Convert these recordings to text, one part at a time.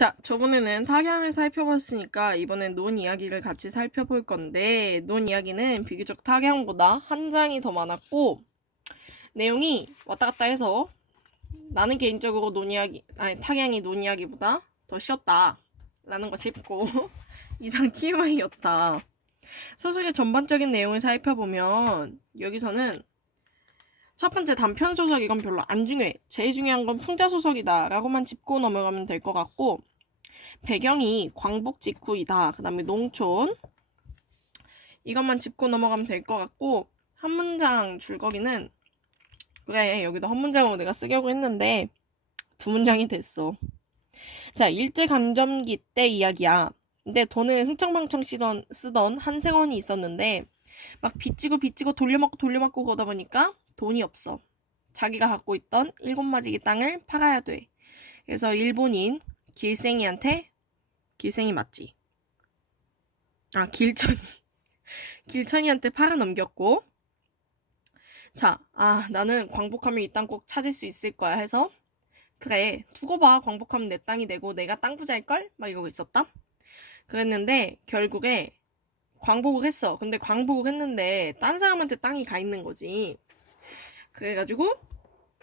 자, 저번에는 타향을 살펴봤으니까 이번엔 논 이야기를 같이 살펴볼 건데, 논 이야기는 비교적 타향보다 한 장이 더 많았고, 내용이 왔다 갔다 해서 나는 개인적으로 타향이 논 이야기보다 더 쉬웠다 라는 거 짚고 이상 TMI였다. 소설의 전반적인 내용을 살펴보면 여기서는 첫 번째 단편 소설 이건 별로 안 중요해. 제일 중요한 건 풍자 소설이다 라고만 짚고 넘어가면 될 것 같고, 배경이 광복 직후이다. 그 다음에 농촌. 이것만 짚고 넘어가면 될 것 같고, 한 문장 줄거리는, 그래, 여기도 한 문장으로 내가 쓰려고 했는데, 두 문장이 됐어. 자, 일제강점기 때 이야기야. 근데 돈을 흥청망청 쓰던 한생원이 있었는데, 막 빚지고 돌려먹고 그러다 보니까 돈이 없어. 자기가 갖고 있던 7마지기 땅을 팔아야 돼. 그래서 일본인 길생이한테, 길생이 맞지? 아, 길천이한테 팔아넘겼고, 자, 나는 광복하면 이 땅 꼭 찾을 수 있을 거야 해서, 그래, 두고 봐. 광복하면 내 땅이 되고 내가 땅 부자일걸? 막 이러고 있었다. 그랬는데 결국에 광복을 했어. 근데 광복을 했는데 딴 사람한테 땅이 가 있는 거지. 그래가지고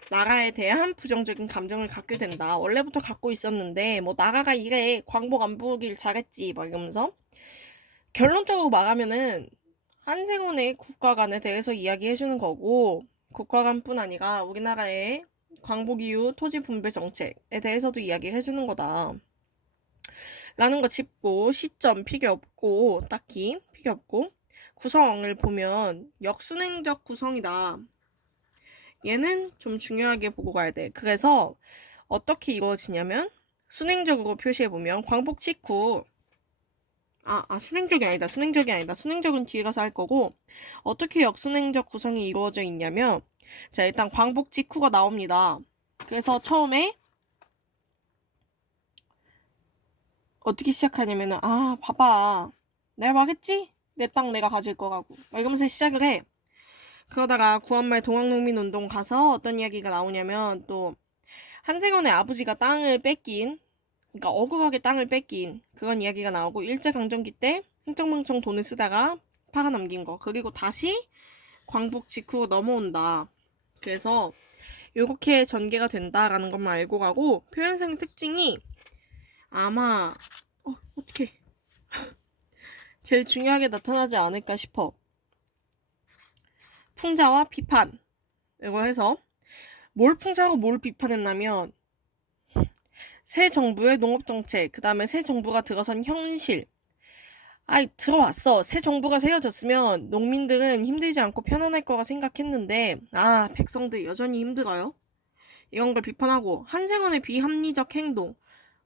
나라에 대한 부정적인 감정을 갖게 된다. 원래부터 갖고 있었는데 뭐 나라가 이래, 광복 안 부르길 잘했지 막 이러면서, 결론적으로 말하면은 한생원의 국가관에 대해서 이야기해주는 거고, 국가관뿐 아니라 우리나라의 광복 이후 토지 분배 정책에 대해서도 이야기해주는 거다 라는 거 짚고, 시점 필요 없고, 딱히 필요 없고, 구성을 보면 역순행적 구성이다. 얘는 좀 중요하게 보고 가야 돼. 그래서 어떻게 이루어지냐면, 순행적으로 표시해보면 광복 직후, 순행적이 아니다. 순행적은 뒤에 가서 할 거고, 어떻게 역순행적 구성이 이루어져 있냐면, 자, 일단 광복 직후가 나옵니다. 그래서 처음에 어떻게 시작하냐면은, 봐봐. 내가 말했지? 내 땅 내가 가질 거라고. 막 이러면서 시작을 해. 그러다가 구한말 동학농민운동 가서 어떤 이야기가 나오냐면, 또 한생원의 아버지가 땅을 뺏긴, 그러니까 억울하게 땅을 뺏긴 그런 이야기가 나오고, 일제강점기 때 흥청망청 돈을 쓰다가 팔아넘긴 거, 그리고 다시 광복 직후 넘어온다. 그래서 요렇게 전개가 된다라는 것만 알고 가고, 표현성 특징이 아마 어떻게 제일 중요하게 나타나지 않을까 싶어. 풍자와 비판, 이거 해서 뭘 풍자하고 뭘 비판했냐면, 새 정부의 농업정책, 그 다음에 새 정부가 들어선 현실. 들어왔어. 새 정부가 세워졌으면 농민들은 힘들지 않고 편안할 거라 생각했는데, 백성들 여전히 힘들어요. 이런 걸 비판하고, 한생원의 비합리적 행동.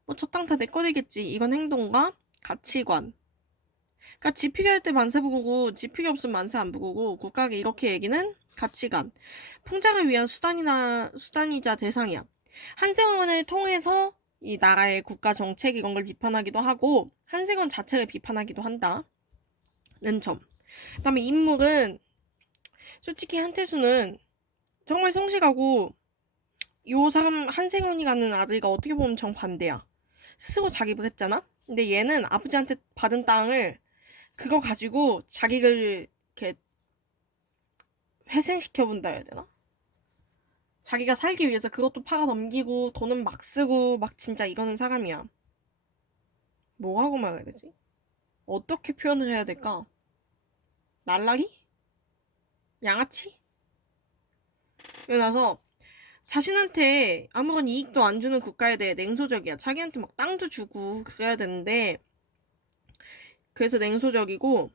뭐 저 땅 다 내 거 되겠지. 이건 행동과 가치관. 그러니까 지 필요할 때 만세 부르고 지 필요 없으면 만세 안 부르고, 국가가 이렇게 얘기는 가치관. 풍자를 위한 수단이자 대상이야. 한생원을 통해서 이 나라의 국가 정책 이런 걸 비판하기도 하고, 한생원 자체를 비판하기도 한다는 점. 그다음에 인물은 솔직히 한태수는 정말 성실하고, 요 사람 한생원이라는 아들과 어떻게 보면 정반대야. 스스로 자립을 했잖아. 근데 얘는 아버지한테 받은 땅을, 그거 가지고 자기를 이렇게 회생시켜 본다 해야 되나? 자기가 살기 위해서 그것도 팔아 넘기고 돈은 막 쓰고 막, 진짜 이거는 사람이야. 뭐라고 말해야 되지? 어떻게 표현을 해야 될까? 날라리? 양아치? 그래서 자신한테 아무런 이익도 안 주는 국가에 대해 냉소적이야. 자기한테 막 땅도 주고 그래야 되는데, 그래서 냉소적이고,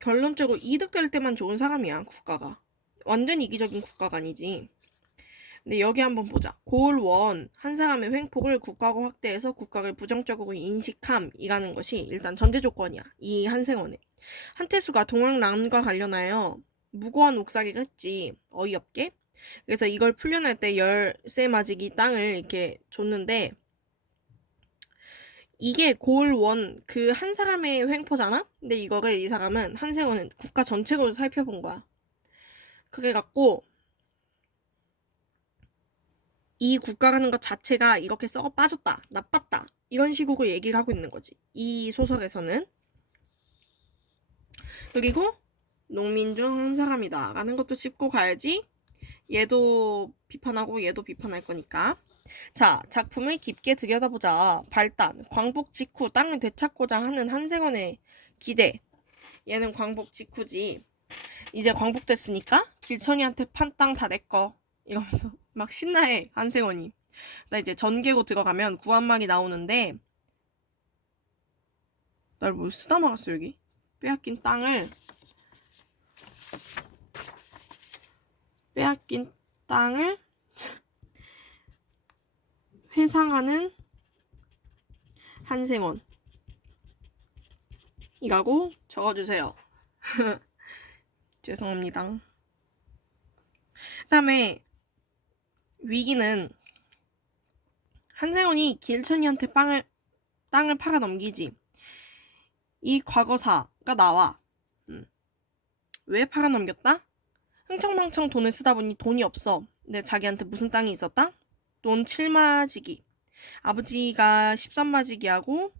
결론적으로 이득될 때만 좋은 사람이야, 국가가. 완전 이기적인 국가가 아니지. 근데 여기 한번 보자. 고을 원, 한 사람의 횡폭을 국가가 확대해서 국가를 부정적으로 인식함이라는 것이 일단 전제 조건이야. 이 한생원에. 한태수가 동학남과 관련하여 무고한 옥살이를 했지. 어이없게. 그래서 이걸 풀려날 때 13마지기 땅을 이렇게 줬는데, 이게 고을 원, 그 한 사람의 횡포잖아? 근데 이거를 이 사람은, 한생원은 국가 전체로 살펴본 거야. 그래갖고 이 국가라는 것 자체가 이렇게 썩어 빠졌다, 나빴다, 이런 식으로 얘기를 하고 있는 거지. 이 소설에서는. 그리고 농민 중 한 사람이다 라는 것도 짚고 가야지. 얘도 비판하고 얘도 비판할 거니까. 자, 작품을 깊게 들여다보자. 발단, 광복 직후 땅을 되찾고자 하는 한생원의 기대. 얘는 광복 직후지. 이제 광복됐으니까 길천이한테 판 땅 다 내꺼 이러면서 막 신나해 한생원이. 나 이제 전개로 들어가면 구한말이 나오는데, 날 뭘 쓰다 막았어 여기. 빼앗긴 땅을 회상하는 한생원 이라고 적어주세요. 죄송합니다. 그 다음에 위기는 한생원이 길천이한테 땅을 팔아 넘기지. 이 과거사가 나와. 왜 팔아 넘겼다? 흥청망청 돈을 쓰다 보니 돈이 없어. 근데 자기한테 무슨 땅이 있었다? 논 7마지기. 아버지가 13마지기하고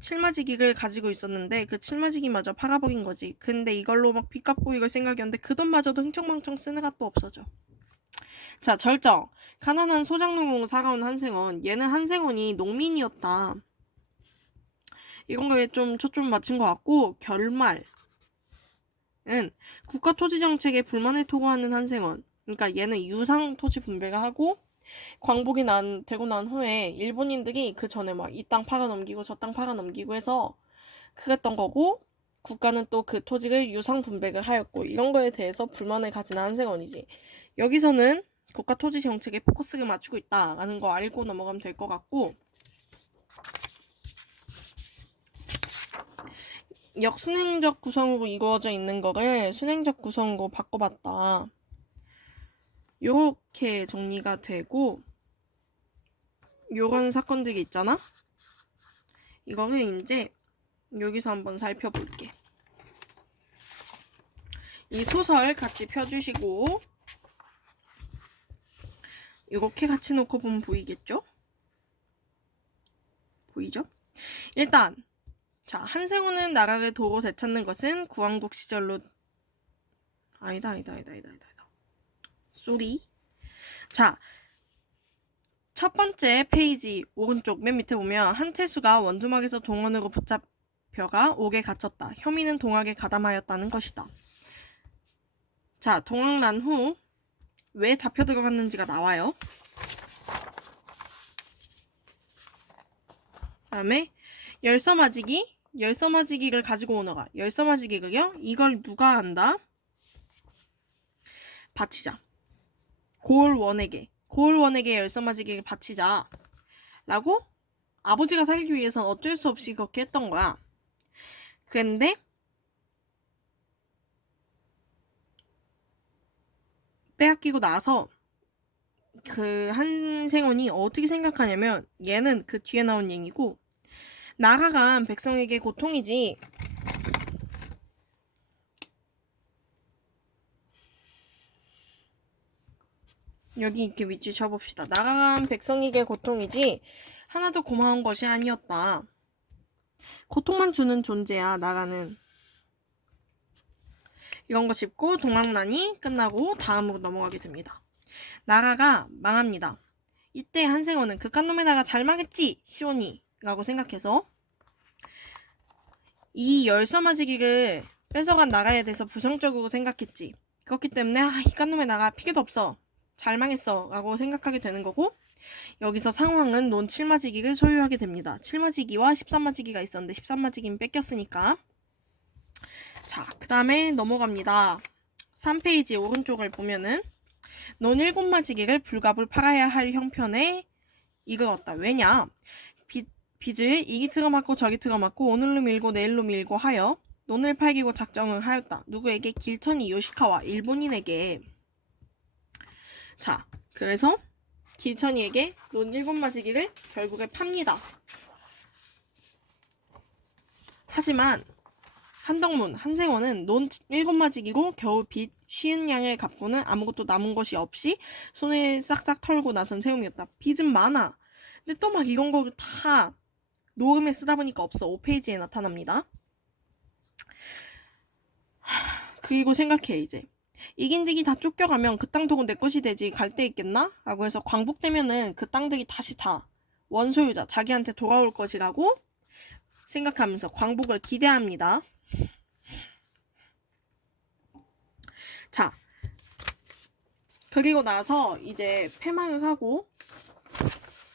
7마지기를 가지고 있었는데 그 7마지기마저 팔아버린 거지. 근데 이걸로 막 빚 갚고 이걸 생각이었는데 그 돈마저도 흥청망청 쓰느라 또 없어져. 자, 절정. 가난한 소작농으로 살아온 한생원. 얘는 한생원이 농민이었다. 이런 거에 좀 초점 맞춘 것 같고, 결말은 국가 토지 정책에 불만을 토로하는 한생원. 그러니까 얘는 유상 토지 분배가 하고 광복이 되고 난 후에 일본인들이 그 전에 막 이 땅 팔아 넘기고 저 땅 팔아 넘기고 해서 그랬던 거고, 국가는 또 그 토지를 유상 분배를 하였고, 이런 거에 대해서 불만을 가진 한생원이지. 여기서는 국가 토지 정책에 포커스를 맞추고 있다라는 거 알고 넘어가면 될 것 같고, 역순행적 구성으로 이루어져 있는 거를 순행적 구성으로 바꿔봤다. 요렇게 정리가 되고, 요런 사건들이 있잖아? 이거는 이제 여기서 한번 살펴볼게. 이 소설 같이 펴주시고, 이렇게 같이 놓고 보면 보이겠죠? 보이죠? 일단 자, 한생원은 나라를 도로 되찾는 것은 구왕국 시절로 아니다. 쏘리. 자, 첫 번째 페이지 오른쪽 맨 밑에 보면 한태수가 원두막에서 동원으로 붙잡혀가 옥에 갇혔다. 혐의는 동학에 가담하였다는 것이다. 자, 동학 난 후 왜 잡혀 들어갔는지가 나와요. 다음에 열서맞이기를 가지고 오너가. 열서맞이기를요? 이걸 누가 한다? 바치자. 고을원에게 열서맞이기를 바치자 라고 아버지가 살기 위해선 어쩔 수 없이 그렇게 했던 거야. 그런데 빼앗기고 나서 그 한생원이 어떻게 생각하냐면, 얘는 그 뒤에 나온 얘기고, 나라간 백성에게 고통이지 여기 이렇게 위치 쳐봅시다. 나라간 백성에게 고통이지 하나도 고마운 것이 아니었다. 고통만 주는 존재야 나라는. 이런 거 짚고 동학난이 끝나고 다음으로 넘어가게 됩니다. 나라가 망합니다. 이때 한생원은 그깟 놈의 나라 잘 망했지 시온이 라고 생각해서 이 열서맞이기를 뺏어간 나라에 대해서 부정적으로 생각했지. 그렇기 때문에 이깟 놈의 나라 피해도 없어, 잘 망했어 라고 생각하게 되는 거고, 여기서 상황은 논 7마지기를 소유하게 됩니다. 7마지기와 13마지기가 있었는데 13마지기는 뺏겼으니까. 자, 그 다음에 넘어갑니다. 3페이지 오른쪽을 보면은 논 7마지기를 불갑을 팔아야 할 형편에 이르렀다. 왜냐? 빚을 이기 틀어맞고 저기 틀어맞고 오늘로 밀고 내일로 밀고 하여 논을 팔기고 작정을 하였다. 누구에게? 길천이 요시카와 일본인에게. 자, 그래서 길천이에게 논 7마지기를 결국에 팝니다. 하지만 한생원은 논 7마지기로 겨우 빚 쉬은 양을 갚고는 아무것도 남은 것이 없이 손을 싹싹 털고 나선 세움이었다. 빚은 많아. 근데 또 막 이런 거 다 녹음에 쓰다 보니까 없어. 5페이지에 나타납니다. 그리고 생각해 이제. 이긴 득이 다 쫓겨가면 그 땅 도고 내 것이 되지 갈 데 있겠나? 라고 해서 광복되면은 그 땅들이 다시 다 원소유자 자기한테 돌아올 것이라고 생각하면서 광복을 기대합니다. 자, 그리고 나서 이제 패망을 하고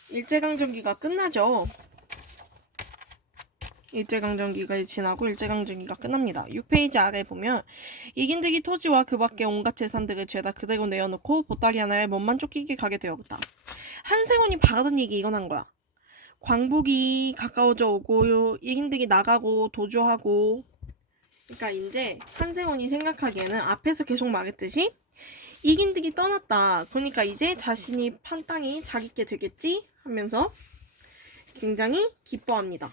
일제강점기가 끝나죠. 일제강점기가 지나고 일제강점기가 끝납니다. 6페이지 아래 보면 이긴 득이 토지와 그 밖의 온갖 재산들을 죄다 그대로 내어놓고 보따리 하나에 몸만 쫓기게 가게 되었다. 한세원이 바라던 일이 일어난 거야. 광복이 가까워져 오고 이긴 득이 나가고 도주하고, 그러니까 이제 한세원이 생각하기에는 앞에서 계속 말했듯이 이긴 득이 떠났다. 그러니까 이제 자신이 판 땅이 자기께 되겠지 하면서 굉장히 기뻐합니다.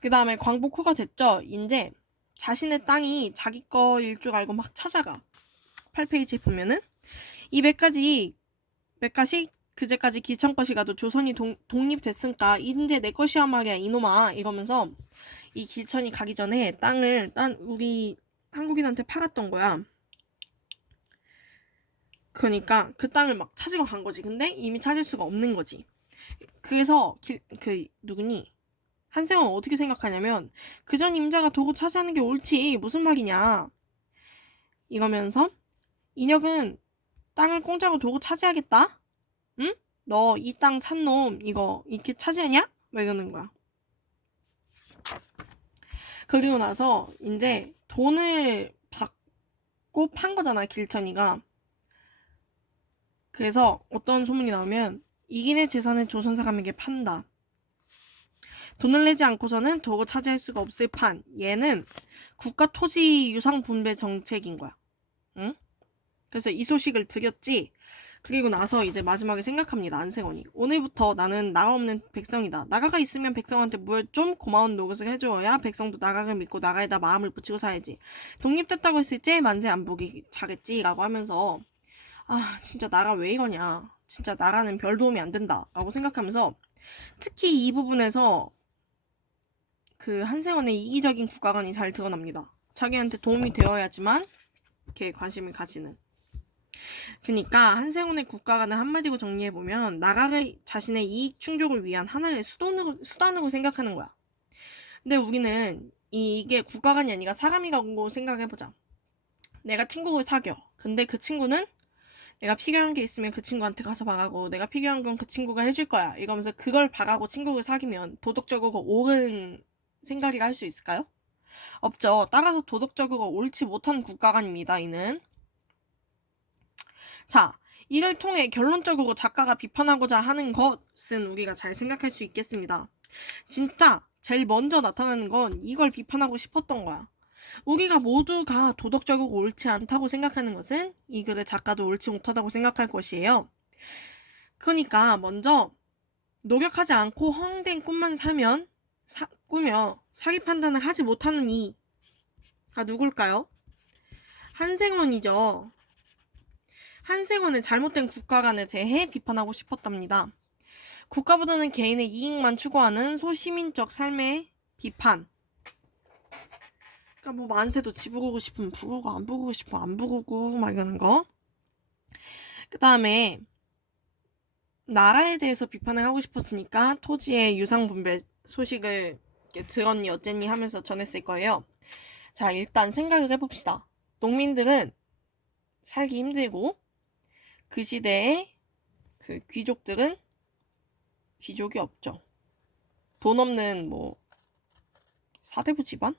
그 다음에 광복 후가 됐죠. 이제 자신의 땅이 자기 거일 줄 알고 막 찾아가. 8페이지 보면은 이 몇가지 그제까지 기천 것이가도 조선이 독립됐으니까 이제 내 것이야 말이야 이놈아 이러면서 이 기천이 가기 전에 땅을 우리 한국인한테 팔았던 거야. 그러니까 그 땅을 막 찾으러 간 거지. 근데 이미 찾을 수가 없는 거지. 그래서 누구니? 한세원은 어떻게 생각하냐면 그 전 임자가 도구 차지하는 게 옳지 무슨 말이냐 이러면서 인혁은 땅을 공짜로 도구 차지하겠다? 응? 너 이 땅 산 놈 이거 이렇게 차지하냐? 막 이러는 거야. 그리고 나서 이제 돈을 받고 판 거잖아 길천이가. 그래서 어떤 소문이 나오면 이긴의 재산을 조선 사람에게 판다. 돈을 내지 않고서는 도구 차지할 수가 없을 판. 얘는 국가 토지 유상 분배 정책인 거야. 응? 그래서 이 소식을 드렸지. 그리고 나서 이제 마지막에 생각합니다. 안세원이. 오늘부터 나는 나가 없는 백성이다. 나가가 있으면 백성한테 뭘 좀 고마운 노릇을 해줘야 백성도 나가를 믿고 나가에다 마음을 붙이고 살지. 독립됐다고 했을 때 만세 안 보기 잘했지 라고 하면서 진짜 나가 왜 이러냐. 진짜 나라는 별 도움이 안 된다 라고 생각하면서 특히 이 부분에서 그 한세원의 이기적인 국가관이 잘 드러납니다. 자기한테 도움이 되어야지만 이렇게 관심을 가지는. 그러니까 한세원의 국가관을 한마디로 정리해보면 나라를 자신의 이익 충족을 위한 하나의 수단으로 생각하는 거야. 근데 우리는 이게 국가관이 아니라 사람이라고 생각해보자. 내가 친구를 사겨. 근데 그 친구는 내가 필요한 게 있으면 그 친구한테 가서 바라고 내가 필요한 건 그 친구가 해줄 거야. 이러면서 그걸 바라고 친구를 사귀면 도덕적으로 옳은 생각이라 할 수 있을까요? 없죠. 따라서 도덕적으로 옳지 못한 국가관입니다. 이는. 자, 이를 통해 결론적으로 작가가 비판하고자 하는 것은 우리가 잘 생각할 수 있겠습니다. 진짜 제일 먼저 나타나는 건 이걸 비판하고 싶었던 거야. 우리가 모두가 도덕적으로 옳지 않다고 생각하는 것은 이 글의 작가도 옳지 못하다고 생각할 것이에요. 그러니까 먼저 노력하지 않고 허황된 꿈만 꾸며 사기 판단을 하지 못하는 이가 누굴까요? 한생원이죠. 한세원은 잘못된 국가관에 대해 비판하고 싶었답니다. 국가보다는 개인의 이익만 추구하는 소시민적 삶의 비판. 그러니까 뭐 만세도 지 부르고 싶으면 부르고 안 부르고 싶으면 안 부르고 막 이러는 거. 그 다음에 나라에 대해서 비판을 하고 싶었으니까 토지의 유상분배 소식을 들었니 어쨌니 하면서 전했을 거예요. 자, 일단 생각을 해봅시다. 농민들은 살기 힘들고 그 시대에 그 귀족들은 귀족이 없죠. 돈 없는 뭐 사대부 집안?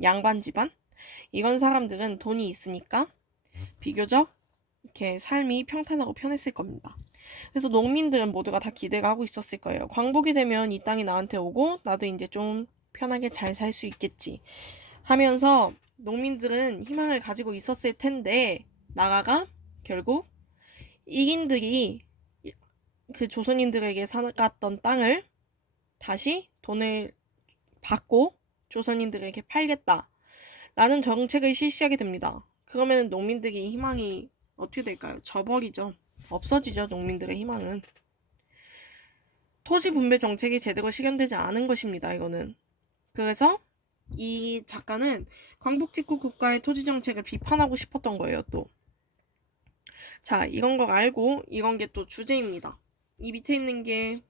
양반 집안? 이런 사람들은 돈이 있으니까 비교적 이렇게 삶이 평탄하고 편했을 겁니다. 그래서 농민들은 모두가 다 기대가 하고 있었을 거예요. 광복이 되면 이 땅이 나한테 오고 나도 이제 좀 편하게 잘 살 수 있겠지 하면서 농민들은 희망을 가지고 있었을 텐데 나라가 결국 이긴들이 그 조선인들에게 사갔던 땅을 다시 돈을 받고 조선인들에게 팔겠다 라는 정책을 실시하게 됩니다. 그러면 농민들이 희망이 어떻게 될까요? 져버리죠. 없어지죠. 농민들의 희망은. 토지 분배 정책이 제대로 실현되지 않은 것입니다. 이거는. 그래서 이 작가는 광복직후 국가의 토지 정책을 비판하고 싶었던 거예요. 또. 자, 이런 걸 알고 이런 게 또 주제입니다. 이 밑에 있는 게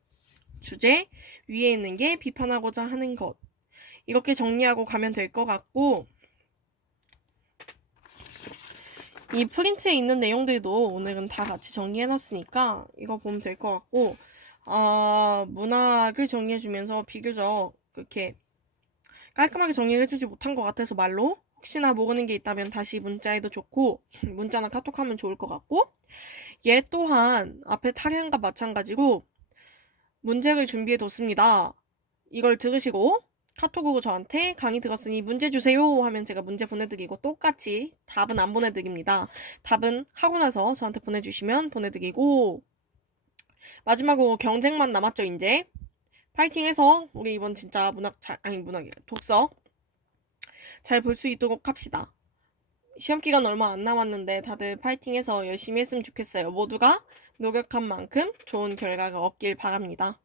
주제, 위에 있는 게 비판하고자 하는 것. 이렇게 정리하고 가면 될 것 같고, 이 프린트에 있는 내용들도 오늘은 다 같이 정리해놨으니까 이거 보면 될 것 같고, 문학을 정리해주면서 비교적 그렇게 깔끔하게 정리를 해주지 못한 것 같아서 말로 혹시나 모르는 게 있다면 다시 문자해도 좋고 문자나 카톡하면 좋을 것 같고, 얘 또한 앞에 타령과 마찬가지로 문제를 준비해뒀습니다. 이걸 들으시고 카톡으로 저한테 강의 들었으니 문제 주세요 하면 제가 문제 보내드리고 똑같이 답은 안 보내드립니다. 답은 하고 나서 저한테 보내주시면 보내드리고, 마지막으로 경쟁만 남았죠. 이제 파이팅해서 우리 이번 진짜 독서 잘 볼 수 있도록 합시다. 시험 기간 얼마 안 남았는데 다들 파이팅해서 열심히 했으면 좋겠어요. 모두가 노력한 만큼 좋은 결과가 얻길 바랍니다.